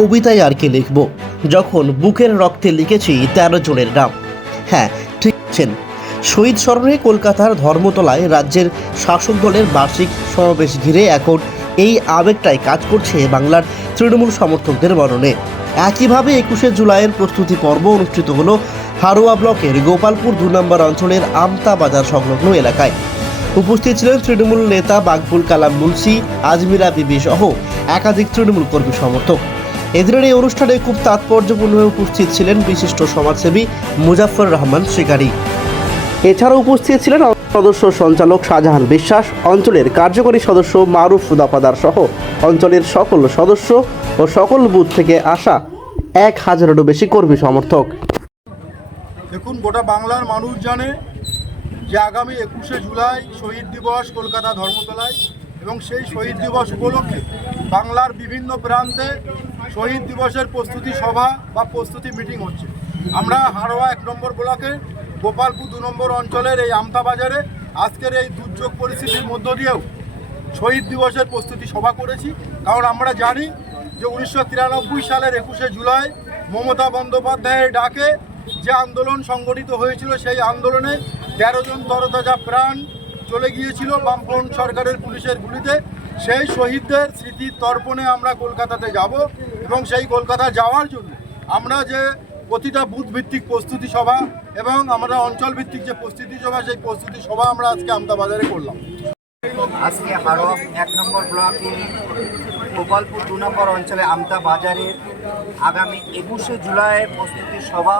কবিতায় আর কি লিখব। যখন বুকের রক্তে লিখেছি তেরো জনের নাম। হ্যাঁ ঠিক আছেন। শহীদ স্মরণে কলকাতার ধর্মতলায় রাজ্যের শাসক দলের বার্ষিক সমাবেশ ঘিরে এখন এই আবেগটাই কাজ করছে বাংলার তৃণমূল সমর্থকদের মননে। একইভাবে একুশে জুলাইয়ের প্রস্তুতি পর্ব অনুষ্ঠিত হল হারোয়া ব্লকের গোপালপুর দু নম্বর অঞ্চলের আমতা বাজার সংলগ্ন এলাকায়। উপস্থিত ছিলেন তৃণমূল নেতা বাকবুল কালাম মুন্সি, আজমিরা বিবি সহ একাধিক তৃণমূল কর্মী সমর্থক। এদিনের এই অনুষ্ঠানে খুব তাৎপর্যপূর্ণভাবে উপস্থিত ছিলেন বিশিষ্ট সমাজসেবী মুজাফর রহমান শিকারী। এছাড়া উপস্থিত ছিলেন সদস্য সঞ্চালক শাহজাহান বিশ্বাস অঞ্চলের কার্যকরী সদস্য মারুফ দাপাদার সহ অঞ্চলের সকল সদস্য ও সকল বুথ থেকে আসা এক হাজারেরও বেশি কর্মী সমর্থক। দেখুন গোটা বাংলার মানুষ জানে যে আগামী একুশে জুলাই শহীদ দিবস কলকাতা ধর্মতলায় এবং সেই শহীদ দিবস উপলক্ষে বাংলার বিভিন্ন প্রান্তে শহীদ দিবসের প্রস্তুতি সভা বা প্রস্তুতি মিটিং হচ্ছে। আমরা হারোয়া এক নম্বর ব্লকে, গোপালপুর দু নম্বর অঞ্চলের এই আমতা বাজারে আজকের এই দুর্যোগ পরিস্থিতির মধ্য দিয়েও শহীদ দিবসের প্রস্তুতি সভা করেছি। কারণ আমরা জানি যে উনিশশো তিরানব্বই সালের একুশে জুলাই মমতা বন্দ্যোপাধ্যায়ের ডাকে যে আন্দোলন সংগঠিত হয়েছিল, সেই আন্দোলনে তেরো জন তরতাজা প্রাণ চলে গিয়েছিল বামফ্রন্ট সরকারের পুলিশের গুলিতে। সেই শহীদদের স্মৃতির তর্পণে আমরা কলকাতাতে যাব। এবং সেই কলকাতা যাওয়ার জন্য আমরা যে প্রতিটা বুথ ভিত্তিক প্রস্তুতি সভা এবং আমরা অঞ্চল ভিত্তিক যে প্রস্তুতি সভা, সেই প্রস্তুতি সভা আমরা আজকে আমতা বাজারে করলাম। আজকে হারক এক নম্বর ব্লকে গোপালপুর দু নম্বর অঞ্চলে আমতা বাজারে আগামী একুশে জুলাইয়ের প্রস্তুতি সভা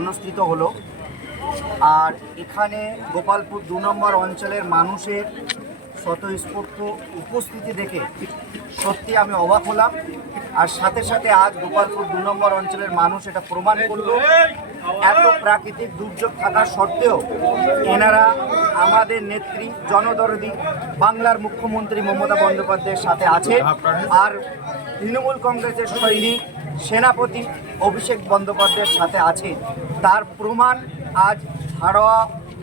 অনুষ্ঠিত হলো। আর এখানে গোপালপুর দু নম্বর অঞ্চলের মানুষের স্বতঃস্ফূর্ত উপস্থিতি দেখে সত্যি আমি অবাক হলাম। আর সাথে সাথে আজ গোপালপুর দু নম্বর অঞ্চলের মানুষ এটা প্রমাণ করল। এত প্রাকৃতিক দুর্যোগ থাকা সত্ত্বেও এনারা আমাদের নেত্রী, জনদরদি, বাংলার মুখ্যমন্ত্রী মমতা বন্দ্যোপাধ্যায়ের সাথে আছে। আর তৃণমূল কংগ্রেসের সৈনিক, সেনাপতি অভিষেক বন্দ্যোপাধ্যায়ের সাথে আছে। তার প্রমাণ আজ হাড়োয়া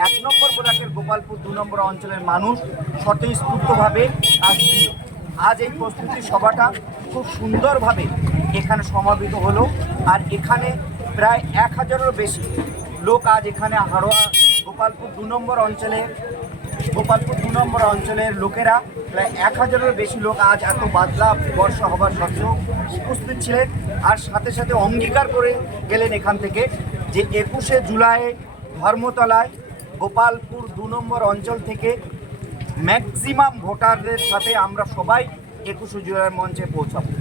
এক নম্বর ব্লকের গোপালপুর দু নম্বর অঞ্চলের মানুষ স্বতঃস্ফূর্তভাবে আজ দিল। আজ এই প্রস্তুতি সভাটা খুব সুন্দরভাবে এখানে সমাবেত হলো আর এখানে প্রায় এক হাজারেরও বেশি লোক আজ এখানে হাড়োয়া গোপালপুর দু নম্বর অঞ্চলে গোপালপুর দু নম্বর অঞ্চলের লোকেরা প্রায় এক হাজারেরও বেশি লোক আজ এত বাদলা বর্ষা হবার সত্ত্বেও উপস্থিত ছিলেন আর সাথে সাথে অঙ্গীকার করে গেলেন এখান থেকে যে একুশে জুলাই ধর্মতলায় গোপালপুর দু নম্বর অঞ্চল থেকে ম্যাক্সিমাম ভোটারদের সাথে আমরা সবাই একুশে জুলাই মঞ্চে পৌঁছাবো।